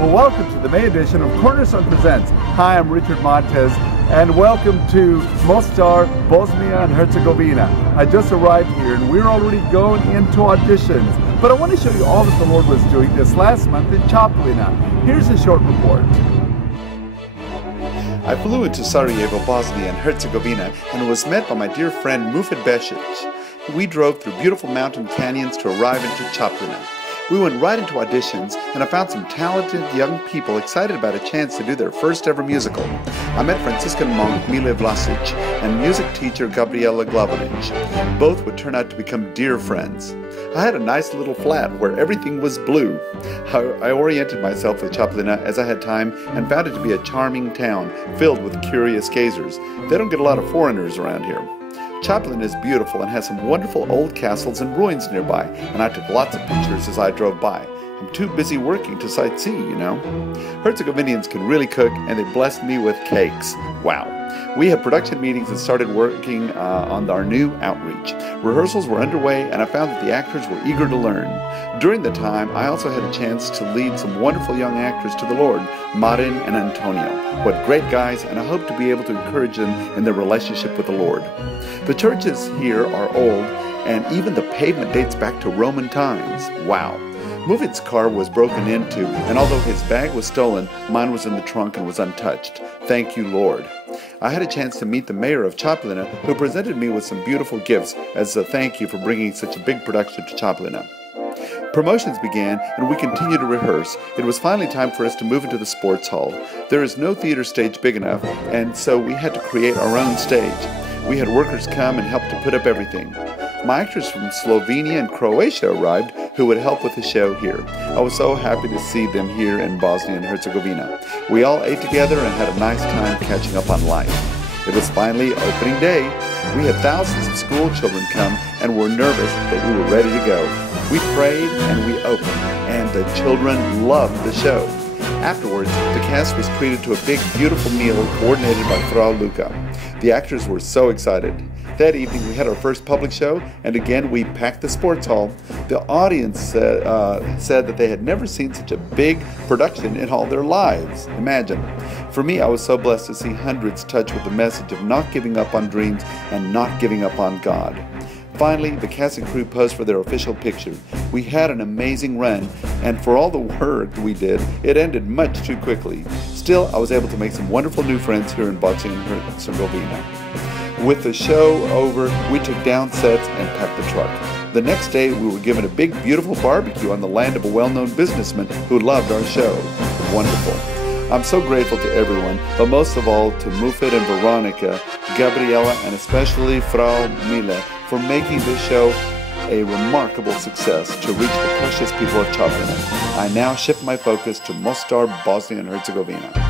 Well, welcome to the May edition of Cornerstone Presents. Hi, I'm Richard Montez, and welcome to Mostar, Bosnia and Herzegovina. I just arrived here, and we're already going into auditions. But I want to show you all that the Lord was doing this last month in Čapljina. Here's a short report. I flew into Sarajevo, Bosnia and Herzegovina, and was met by my dear friend Mufid Besic. We drove through beautiful mountain canyons to arrive into Čapljina. We went right into auditions, and I found some talented young people excited about a chance to do their first ever musical. I met Franciscan monk Mile Vlasic and music teacher Gabriela Glavinic. Both would turn out to become dear friends. I had a nice little flat where everything was blue. I oriented myself with Čapljina as I had time and found it to be a charming town filled with curious gazers. They don't get a lot of foreigners around here. Čapljina is beautiful and has some wonderful old castles and ruins nearby, and I took lots of pictures as I drove by. I'm too busy working to sightsee, you know. Herzegovinians can really cook, and they blessed me with cakes. Wow. We had production meetings and started working on our new outreach. Rehearsals were underway, and I found that the actors were eager to learn. During the time, I also had a chance to lead some wonderful young actors to the Lord, Marin and Antonio. What great guys, and I hope to be able to encourage them in their relationship with the Lord. The churches here are old, and even the pavement dates back to Roman times. Wow. Mufid's car was broken into, and although his bag was stolen, mine was in the trunk and was untouched. Thank you, Lord. I had a chance to meet the mayor of Čapljina, who presented me with some beautiful gifts as a thank you for bringing such a big production to Čapljina. Promotions began, and we continued to rehearse. It was finally time for us to move into the sports hall. There is no theater stage big enough, and so we had to create our own stage. We had workers come and help to put up everything. My actors from Slovenia and Croatia arrived who would help with the show here. I was so happy to see them here in Bosnia and Herzegovina. We all ate together and had a nice time catching up on life. It was finally opening day. We had thousands of school children come and were nervous, but we were ready to go. We prayed and we opened, and the children loved the show. Afterwards, the cast was treated to a big, beautiful meal coordinated by Frau Luca. The actors were so excited. That evening, we had our first public show, and again, we packed the sports hall. The audience said that they had never seen such a big production in all their lives. Imagine. For me, I was so blessed to see hundreds touched with the message of not giving up on dreams and not giving up on God. Finally, the cast and crew posed for their official picture. We had an amazing run, and for all the work we did, it ended much too quickly. Still, I was able to make some wonderful new friends here in Bosnia and Herzegovina. With the show over, we took down sets and packed the truck. The next day, we were given a big, beautiful barbecue on the land of a well-known businessman who loved our show. Wonderful. I'm so grateful to everyone, but most of all to Mufid and Veronica, Gabriela, and especially Frau Mile for making this show a remarkable success to reach the precious people of Čapljina. I now shift my focus to Mostar, Bosnia and Herzegovina.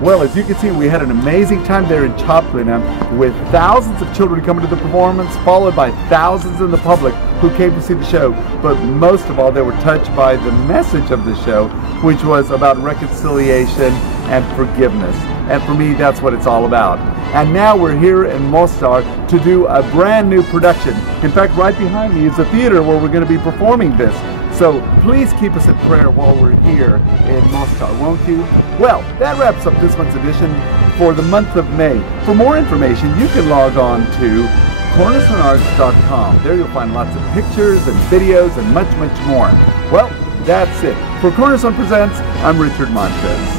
Well, as you can see, we had an amazing time there in Čapljina with thousands of children coming to the performance, followed by thousands in the public who came to see the show. But most of all, they were touched by the message of the show, which was about reconciliation and forgiveness. And for me, that's what it's all about. And now we're here in Mostar to do a brand new production. In fact, right behind me is a theater where we're going to be performing this. So please keep us in prayer while we're here in Mostar, won't you? Well, that wraps up this month's edition for the month of May. For more information, you can log on to cornerstonearts.com. There you'll find lots of pictures and videos and much, much more. Well, that's it. For Cornerstone Presents, I'm Richard Montez.